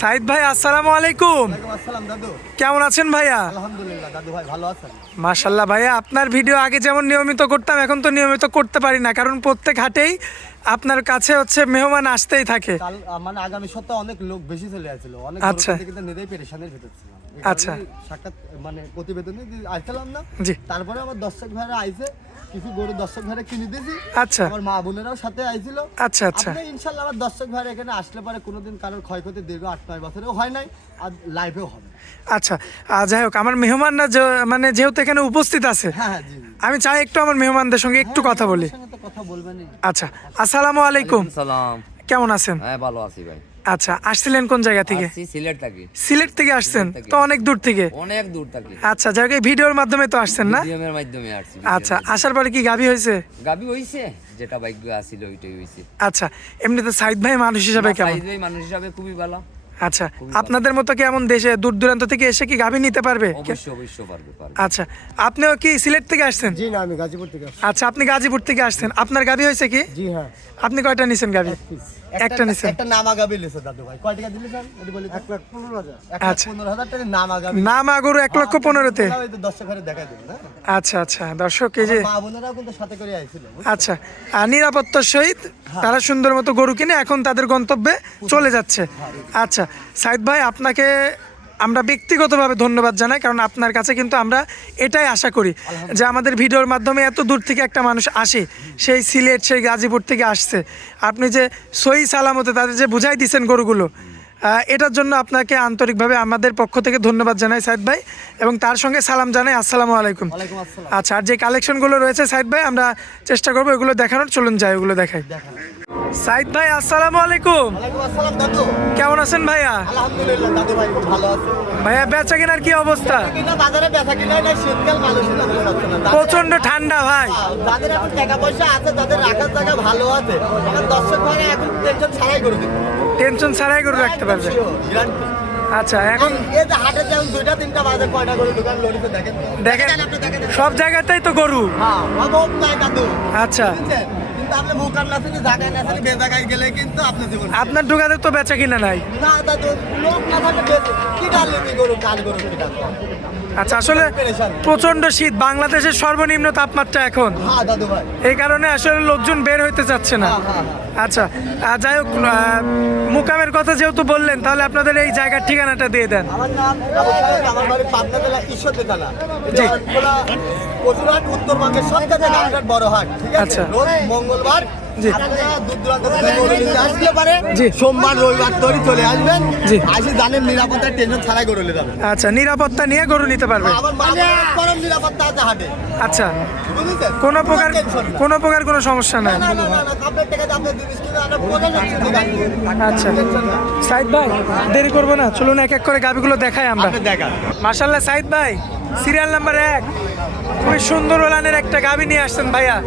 সাইদ ভাই আসসালামু আলাইকুম। আসসালাম দাদু, কেমন আছেন ভাইয়া? আলহামদুলিল্লাহ দাদু ভাই, ভালো আছেন? মাশাল্লাহ ভাইয়া, আপনার ভিডিও আগে যেমন নিয়মিত করতাম এখন তো নিয়মিত করতে পারি না, কারণ প্রত্যেক হাটেই আপনার কাছে হচ্ছে মেহমান আসতেই থাকে। কাল মানে আগামী সপ্তাহে অনেক লোক বেশি চলে আসছিল, অনেক আচ্ছা। কিন্তু নিজেই পেরেশানির ভিতর ছিলাম। আচ্ছা। সাক্ষাৎ মানে প্রতিবেদনে আইছিলাম না, জি। তারপরে আমার দর্শক ভাইরা আইছে, কিছু গরু দর্শক ভাইরা কিনে দিয়েছি। আচ্ছা আমার মা বোনেরাও সাথে আইছিল। আচ্ছা আচ্ছা আপনি ইনশাআল্লাহ আমার দর্শক ভাইরা এখানে আসলে পরে কোনোদিন কারোর ক্ষয়ক্ষতি দীর্ঘ 8-9 বছরেও হয় নাই, আর লাইভেও হবে। আচ্ছা। যাই হোক, আমার মেহমানরা মানে যেহেতু এখানে উপস্থিত আছে, হ্যাঁ হ্যাঁ জি জি। আমি চাই একটু আমার মেহমানদের সঙ্গে একটু কথা বলি। আপনার সঙ্গে তো কথা বলবেনই। আচ্ছা, আসসালামু আলাইকুম। সালাম। কেমন আছেন? হ্যাঁ ভালো আছি ভাই। আচ্ছা, আসছিলেন কোন জায়গা থেকে? আসছি সিলেট থেকে। সিলেট থেকে আসছেন? সিলেট থেকে। তো অনেক দূর থেকে। অনেক দূর থেকে। আচ্ছা, যাই হোক, এই ভিডিওর মাধ্যমে তো আসছেন না? ভিডিওর মাধ্যমে আসছি। আচ্ছা, আসার পরে কি গাভী হয়েছে? গাবি হইছে, যেটা ভাগ্য আছিল ওইটাই হইছে। আচ্ছা, এমনিতে সাইদ ভাই মানুষ হিসাবে কেমন? সাইদ ভাই মানুষ হিসাবে খুবই ভালো। আচ্ছা, আপনাদের মতো কি এমন দেশে দূর দূরান্ত থেকে এসে কি গাভী নিতে পারবে? অবশ্যই অবশ্যই পারবে পারবে। আচ্ছা, আপনিও কি সিলেট থেকে আসছেন? জি না, আমি গাজীপুর থেকে আসছি। আচ্ছা, আপনি গাজীপুর থেকে আসছেন। আপনার গাভী হয়েছে কি? জি হ্যাঁ। আপনি কয়টা নিছেন গাভী? একটা নিছেন। একটা নামা গাবি লিছে দাদু ভাই। কয় টাকা দিলে স্যার? এটি বলি 1,15,000। আচ্ছা। 1,15,000 টাকা নামা গাবি। নামা গরু 1,15,000-তে। ওই তো দর্শক ঘরে দেখাই দিন না। আচ্ছা আচ্ছা, দর্শক এই যে মা বোনেরাও কিন্তু সাথে করে আইছিল। আচ্ছা, নিরাপত্তার সহিত তারা সুন্দর মতো গরু কিনে এখন তাদের গন্তব্যে চলে যাচ্ছে। আচ্ছা সাইদ ভাই, আপনাকে আমরা ব্যক্তিগতভাবে ধন্যবাদ জানাই, কারণ আপনার কাছে কিন্তু আমরা এটাই আশা করি যে আমাদের ভিডিওর মাধ্যমে এত দূর থেকে একটা মানুষ আসে, সেই সিলেট সেই গাজীপুর থেকে আসছে, আপনি যে সহি সালামতে তাদের যে বুঝাই দিচ্ছেন গরুগুলো, এটার জন্য আপনাকে আন্তরিকভাবে আমাদের পক্ষ থেকে ধন্যবাদ জানাই সাইদ ভাই, এবং তার সঙ্গে সালাম জানাই। আসসালামু আলাইকুম। ওয়ালাইকুম আসসালাম। আচ্ছা, আর যে কালেকশনগুলো রয়েছে সাইদ ভাই, আমরা চেষ্টা করবো এগুলো দেখানোর। চলুন যাই, ওগুলো দেখাই। সাইদ ভাই আসসালামু আলাইকুম। ওয়ালাইকুম আসসালাম দাদু। কেমন আছেন ভাইয়া? আলহামদুলিল্লাহ দাদু ভাই, খুব ভালো আছে। ভাইয়া, বেচা কেনার কি অবস্থা? কিনা বাজারে বেচা কিনা না, শীতকাল মানুষই না যাচ্ছে না। প্রচন্ড ঠান্ডা ভাই। যাদের এখন টাকা পয়সা আছে, তাদের রাখার জায়গা ভালো আছে। আমার দর্শক ভাইরা এখন টেনশন ছাড়াই করে দিবে। টেনশন ছাড়াই গরু রাখতে পারবে। গ্যারান্টি। আচ্ছা, এখন এই যে হাটে যেমন 2টা-3টা বাজে কয়টা করে দোকান লড়িতে দেখেন। দেখেন আপনি দেখেন। সব জায়গাতেই তো গরু। হ্যাঁ, অভাব নাই দাদু। আচ্ছা, বুঝছেন? কিন্তু আপনি মুকাম না থেকে জায়গায় না থেকে বেজায়গায় গেলে কিন্তু আপনি জীবন। আপনার দোকানে তো বেচা কিনা নাই। না দাদু, লোক না থাকলে বেঁচে কি ডালে কি গরু, কাল গরু কি ডালে। আচ্ছা, আসলে প্রচন্ড শীত, বাংলাদেশের সর্বনিম্ন তাপমাত্রা এখন, হ্যাঁ দাদু ভাই। এই কারণে আসলে লোকজন বের হইতে চাচ্ছে না। হ্যাঁ, হ্যাঁ, হ্যাঁ। আচ্ছা, যাই হোক, মুকামের কথা যেহেতু বললেন, তাহলে আপনাদের এই জায়গার ঠিকানাটা দিয়ে দেন। আমার নাম আবু সাহেব, আমার বাড়ি পাবনা জেলা ঈশ্বরদী থানা। জি। পশুরহাট উত্তরবঙ্গের সবথেকে গাড়িঘাট বড় হাট, ঠিক আছে? আচ্ছা। রোজ মঙ্গলবার। জি। আপনারা দূর দূরান্ত থেকে গরু নিতে আসলে পারে। জি। সোমবার রবিবার তৈরি চলে আসবেন। জি। আসি জানেন নিরাপত্তার টেনশন ছাড়াই গরু নিতে যাবেন। আচ্ছা, নিরাপত্তা নিয়ে গরু নিতে পারবে। আমার মা পরম নিরাপত্তা আছে হাটে, আচ্ছা, বুঝেছেন? কোনো প্রকার টেনশন না। কোনো প্রকার কোনো সমস্যা নাই। না না না না, আপনার টাকা দিয়ে আপনি জিনিস কিনে আনা প্রয়োজন হচ্ছে না। আচ্ছা টেনশন না। সাইদ ভাই, দেরি করবো না, চলুন এক এক করে গাভিগুলো দেখাই আমরা। আপনি দেখান। মাশাআল্লাহ সাইদ ভাই, সিরিয়াল নাম্বার 1 খুবই সুন্দর ওলানের একটা গাভি নিয়ে আসছেন ভাইয়া।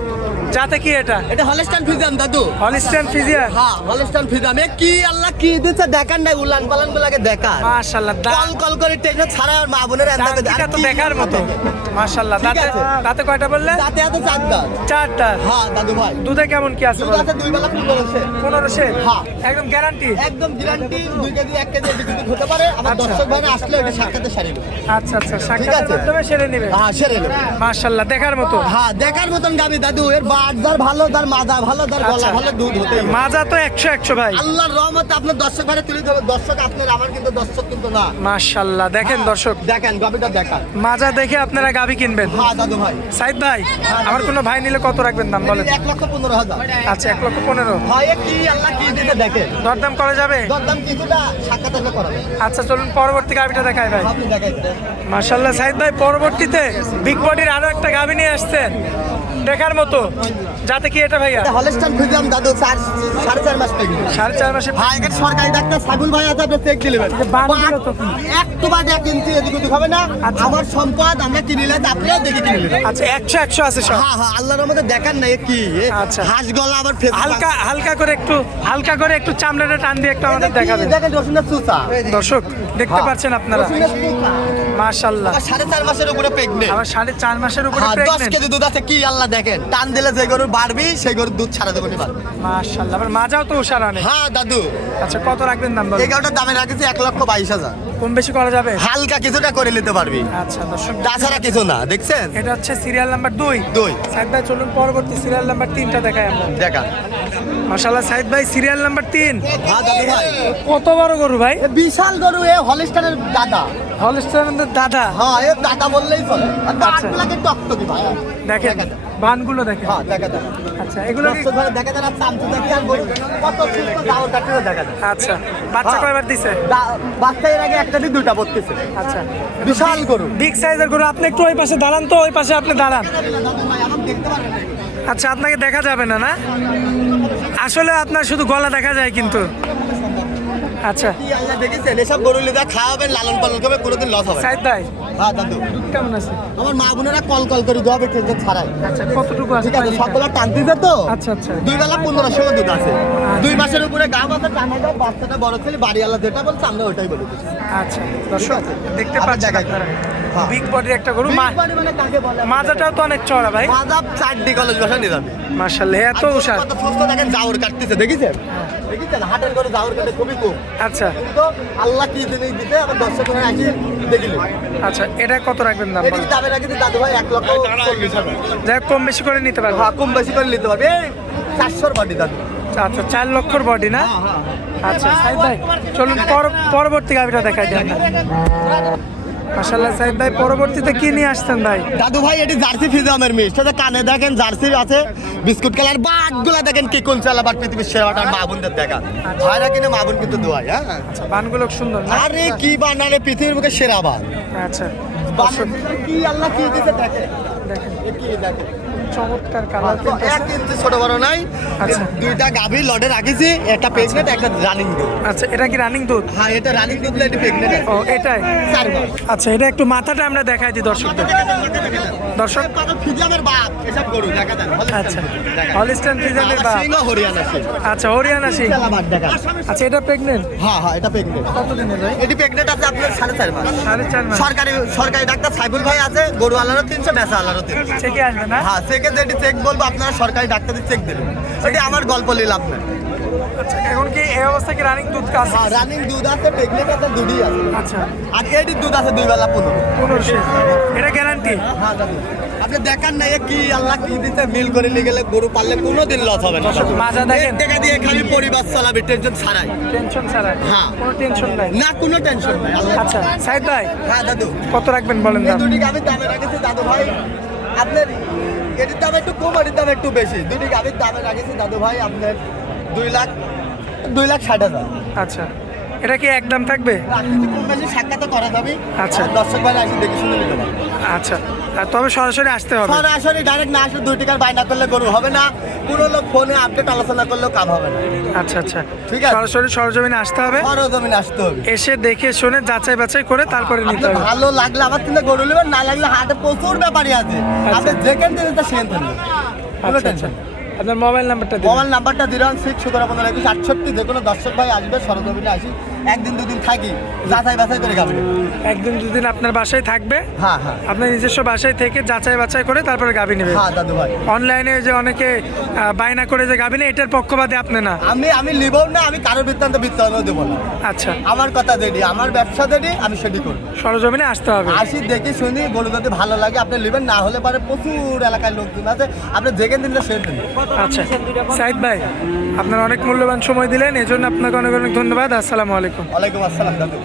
যাতে কি এটা? এটা হলস্টাইন ফ্রিজিয়ান দাদু। Holstein Friesian. হ্যাঁ, হলস্টাইন ফ্রিজিয়ান। এ কি আল্লাহ কি দিচ্ছে দেখান নাই, উলান পালান গুলাকে দেখান। মাশাআল্লাহ, কল কল করে টেনশন ছাড়া আর মা বোনের দাঁতটা তো দেখার মতো। মাশাআল্লাহ, ঠিক দাঁতে আছে। দাঁতে কয়টা বললে? তাতে এত চাঁদা। 4টা। হ্যাঁ দাদু ভাই। দুধে কেমন কি আছে দুধ বলেন? আছে 2 বেলা 15 15 হ্যাঁ। একদম গ্যারান্টি। একদম গ্যারান্টি। 2 কেজি 1 কেজি এদিক ওদিক হতে পারে। আমার আচ্ছা। দর্শক ভাইরা আসলে এটা সাক্ষাতে সারিল। আচ্ছা আচ্ছা, সাক্ষাতের আছে। মাধ্যমে সেরে নেবে। হ্যাঁ, সেরে নেবে। মাশাআল্লাহ, দেখার মতো। হ্যাঁ, দেখার মতন গাবি দাদু। এর বাজার ভালো, তার মাজা ভালো, তার গলা আচ্ছা। ভালো, দুধ হতে হবে। মাজা তো 100 ভাই। আল্লাহর রহমতে আপনার দর্শক ভাইরা তুলে দেবে। দর্শক আপনার, আমার কিন্তু দর্শক কিন্তু না। মাশাআল্লাহ, দেখেন দর্শক, দেখেন গাবিটা দেখান। মাজা দেখে আপনারা গাভি কিনবেন। হ্যাঁ দাদু ভাই। সাইদ ভাই, আমার কোনো ভাই নিলে কত রাখবেন দাম বলেন? 1,15,000। আচ্ছা, 1,15,000। হয় কি আল্লাহ কি দিতে দেখেন। দরদাম করা যাবে? দরদাম কিছুটা সাক্ষাৎ হলে করাবে। আচ্ছা, চলুন পরবর্তী গাভিটা দেখাই ভাই। আপনি দেখাইতে। মাশাআল্লাহ সাইদ ভাই, পরবর্তীতে বিগ বডির আরো একটা গাভি নিয়ে আসছেন, দেখার মতো। যাতে কি এটা ভাইয়া? হলস্টাইন ফ্রিজিয়ান দাদু, 4.5 মাস প্রেগনেন্ট। 4.5 মাসে। হ্যাঁ, এখানে সরকারি ডাক্তার সাইফুল ভাই আছে, আপনি চেক দিলেন। বানগুলো তো কি? একটু বাদ 1 ইঞ্চি এদিক ওদিক হবে না। আচ্ছা। আমার সম্পদ আমরা কিনিলে আপনিও দেখে কিনলেন। আচ্ছা, 100 আছে সব। হ্যাঁ হ্যাঁ, আল্লাহর রহমতে দেখান না এ কি। এ আচ্ছা। হাঁস গলা আবার ফেস হালকা হালকা করে একটু চামড়াটা টান দিয়ে একটু আমাদের দেখাবেন। দেখেন রসুনের চুচা। দর্শক দেখতে পাচ্ছেন আপনারা, রসুনের চুচা। মাশাআল্লাহ। আবার 4.5 মাসের উপরে প্রেগনেন্ট। আবার 4.5 মাসের উপরে হ্যাঁ, 10 প্রেগন্যান্ট। কেজি দুধ আছে, কি আল্লাহ দেখেন, টান দিলে যে গরু বাড়বি সেই গরুর দুধ ছাড়া দেবো পারবে। মাশাআল্লাহ, আবার মাজাও তো উষার আনে। হ্যাঁ দাদু, আচ্ছা, কত রাখবেন দাম বলেন? এই গরুটার দামে রাখেছি 1,22,000। কম বেশি করা যাবে? হালকা কিছুটা করে নিতে পারবি, আচ্ছা দর্শক, তাছাড়া কিছু না। দেখছেন, এটা হচ্ছে সিরিয়াল নাম্বার 2। সাইদ ভাই চলুন পরবর্তী সিরিয়াল নাম্বার 3টা দেখাই আমরা। দেখা। মাশাআল্লাহ, সাইদ ভাই সিরিয়াল নাম্বার 3। হ্যাঁ দাদু ভাই, কত বড় গরু ভাই? এ বিশাল গরু, এ হলিস্টারের দাদা। হলস্টাইনের দাদা। হ্যাঁ, এ দাদা বললেই চলে। আর দাঁতগুলোকে টকটকি ভাই। দেখেন বানগুলো দেখেন। হ্যাঁ দেখা যায়। আচ্ছা, এগুলো কি? দর্শক ভাই দেখা যায়, আর চামচু দেখি আর গরু কত সুস্থ দাওর কাটতে দেখা যায়। আচ্ছা, বাচ্চা হ্যাঁ। কয়বার দিছে? বাচ্চা এর আগে একটা দিয়ে দুইটা পড়তেছে। আচ্ছা, বিশাল গরু। বিগ সাইজের গরু। আপনি একটু ওই পাশে দাঁড়ান তো, ওই পাশে আপনি দাঁড়ান। দাদু ভাই আমার দেখতে পারেন না। আচ্ছা, আপনাকে দেখা যাবে না, না আসলে আপনার শুধু গলা দেখা যায় কিন্তু। আচ্ছা কি আল্লাহ দেখেছেন, এসব গরু লিদা খাওয়াবেন, লালন পালন করবে, কোনোদিন লস হবে না। সাইদ ভাই হ্যাঁ দাদু, কেমন আছে? আমার মা বোনেরা কল করে দেওয়াবে টেনশন ছাড়াই। আচ্ছা, কতটুকু আছে? ঠিক আছে, সবগুলা টানতেছে তো। আচ্ছা আচ্ছা, 2 বেলা 1500 দুধ আছে। 2 মাসের উপরে গাব আছে, টানা গাব, বাচ্চাটা বড় ছেলে, বাড়ি আল্লাহ যেটা বলছে আমরা ওইটাই বলি। আচ্ছা দর্শক, দেখতে আবার পাচ্ছেন দেখাই। আপনারা হ্যাঁ। বিগ বডির একটা গরু। মানে কাকে বলে? মাজাটাও তো অনেক চড়া ভাই। মাজাব 4 কলেজ বসা নিয়ে যাবে। মাশাআল্লাহ, এত উষার। কত সুস্থ দেখেন, জাউর কাটতেছে, দেখেছেন? দেখেছেন হাটের গরু জাউর কাটে খুবই কম। আচ্ছা তো আল্লাহ কি জিনিস দিতে আবার দর্শক হয়ে আসি দেখিলে। আচ্ছা, এটা কত রাখবেন দাম এটি বলেন? দামে রাখি দাদু ভাই 1,40,000। যাই হোক, কম বেশি করে নিতে পারবো। হ্যাঁ, কম বেশি করে নিতে পারবে। এই 400 বাড়ি দাদু। আচ্ছা, 4 লক্ষর বডি না? হ্যাঁ। আচ্ছা সাইদ ভাই চলুন পরবর্তী গাভিটা দেখাই দেন। মাশাআল্লাহ, সাইদ ভাই পরবর্তীতে কি নিয়ে আসছেন ভাই? দাদু ভাই এটি জার্সি ফিজামের মিস, সাথে কানে দেখেন জার্সি আছে, বিস্কুট কালার বাঘগুলা দেখেন কি কোন চালাবার পৃথিবীর সেরাটার মা বোনদের দেখা। ভাইরা কিনে মা বোন কিন্তু দোয়াই। হ্যাঁ, আচ্ছা, বানগুলো সুন্দর না? আরে কি বানালে পৃথিবীর মুখে সেরা বান। আচ্ছা বানের ভিতরে কি আল্লাহ কি দিতে দেখে। দেখেন, এ কি দেখেন, চমৎকার কালার। 1 ইঞ্চি ছোট বড় নাই। আচ্ছা। 2টা গাভী লডে রাখিছি, একটা প্রেগনেন্ট, একটা রানিং দুধ। আচ্ছা, এটা কি রানিং দুধ? হ্যাঁ, এটা রানিং দুধ, এটা প্রেগনেন্ট। ও এটাই। 4 মাস। আচ্ছা, এটা একটু মাথাটা আমরা দেখাই দিই দর্শকদের। দর্শক, কত ফিজামের বাপ এসব গরু দেখা যায়। আচ্ছা, হলিস্টাইন ফ্রিজিয়ানের বা। সিংহ হরিয়ানা সিং। আচ্ছা, হরিয়ানা সিং। চালাবার দেখা। আচ্ছা, এটা প্রেগনেন্ট? হ্যাঁ, এটা প্রেগনেন্ট। কতদিনের ভাই? এটি প্রেগনেন্ট আছে আপনার 4.5 মাস। 4.5 মাস। সরকারি ডাক্তার সাইফুল ভাই আছে, গরু আলারও 300, বেচা আলারও 300। চেকে আসবে না? হ্যাঁ, চেকে যেটি চেক বলবো আপনারা সরকারি ডাক্তারের চেক দেবেন, এটি আমার গল্প নিলাম না। আচ্ছা, এখন কি এই অবস্থা কি রানিং দুধ কাজ? হ্যাঁ, রানিং দুধ আছে, প্রেগনেন্ট আছে, দুধই আছে। আচ্ছা, আর এটির দুধ আছে 2 বেলা 15। 15 এটা গ্যারান্টি? হ্যাঁ দাদু, আপনি দেখান না এ কি আল্লাহ কি দিতে, মিল করে নিয়ে গেলে গরু পাললে কোনোদিন লস হবে না। মাজা দেখেন। এর টাকা দিয়ে খালি পরিবার চালাবে, টেনশন ছাড়াই। টেনশন ছাড়া? হ্যাঁ। কোনো টেনশন নাই? না, কোনো টেনশন নাই। আল্লাহ। আচ্ছা সাইদ ভাই হ্যাঁ দাদু, কত রাখবেন বলেন এই দাম? দুটি গাভীর দামে রাখেছি দাদু ভাই আপনার, এটির দাম একটু কম, এটির দাম একটু বেশি। দুটি গাভীর দামে রাখেছি দাদু ভাই আপনার 2,60,000। আচ্ছা, এটা কি একদম থাকবে? রাখেছি কম বেশি সাক্ষাৎ করা যাবে। আচ্ছা। আর দর্শক ভাই আসি দেখে শুনে নিতে পারবে। আচ্ছা, আর তবে সরাসরি আসতে হবে? সরাসরি ডাইরেক্ট না আসলে 2 টাকার বায়না করলে গরু হবে না, কোনো লোক ফোনে আপডেট আলোচনা করলেও কাম হবে না। আচ্ছা আচ্ছা, ঠিক আছে। সরাসরি সরজমিনে আসতে হবে, সরজমিনে আসতে হবে। এসে দেখে শুনে যাচাই বাছাই করে তারপরে নিতে আপনার হবে। ভালো লাগলে আমার থেকে গরু নেবেন, না লাগলে হাটে প্রচুর ব্যাপারই আছে, আপনি যেখানে দেবেন তা সেখানে থাকবেন, কোনো আচ্ছা আচ্ছা, টেনশন। আপনার মোবাইল নাম্বারটা দিন। মোবাইল নাম্বারটা 016-17-21-68, যে কোনো দর্শক ভাই আসবে, সরজমিনে আসি, 1 দিন 2 দিন থাকি, যাচাই বাছাই করে গাবি। একদিন দুদিন আপনার বাসায় থাকবে, হ্যাঁ হ্যাঁ আপনার নিজস্ব বাসায় থেকে যাচাই বাছাই করে তারপরে গাবি নেবে। হ্যাঁ দাদু ভাই, অনলাইনে যে অনেকে বায়না করে যে গাবি নেই, এটার পক্ষপাতে আপনি না? আমি লিবও না, আমি কারোর বৃত্তান্ত দেবো না। আচ্ছা, আমার কথা দেরি, আমার ব্যবসা দেরি, আমি সেটি করবো। সরজমিনে আসতে হবে। আসি দেখি শুনি, গরু যদি ভালো লাগে আপনি নেবেন, না হলে পারে প্রচুর এলাকায় লোকজন আছে, আপনি যেখানে দিন সে দিন। আচ্ছা সাইদ ভাই, আপনার অনেক মূল্যবান সময় দিলেন, এজন্য আপনাকে অনেক অনেক ধন্যবাদ। আসসালামু আলাইকুম। ওয়ালাইকুম আসসালাম দাদু।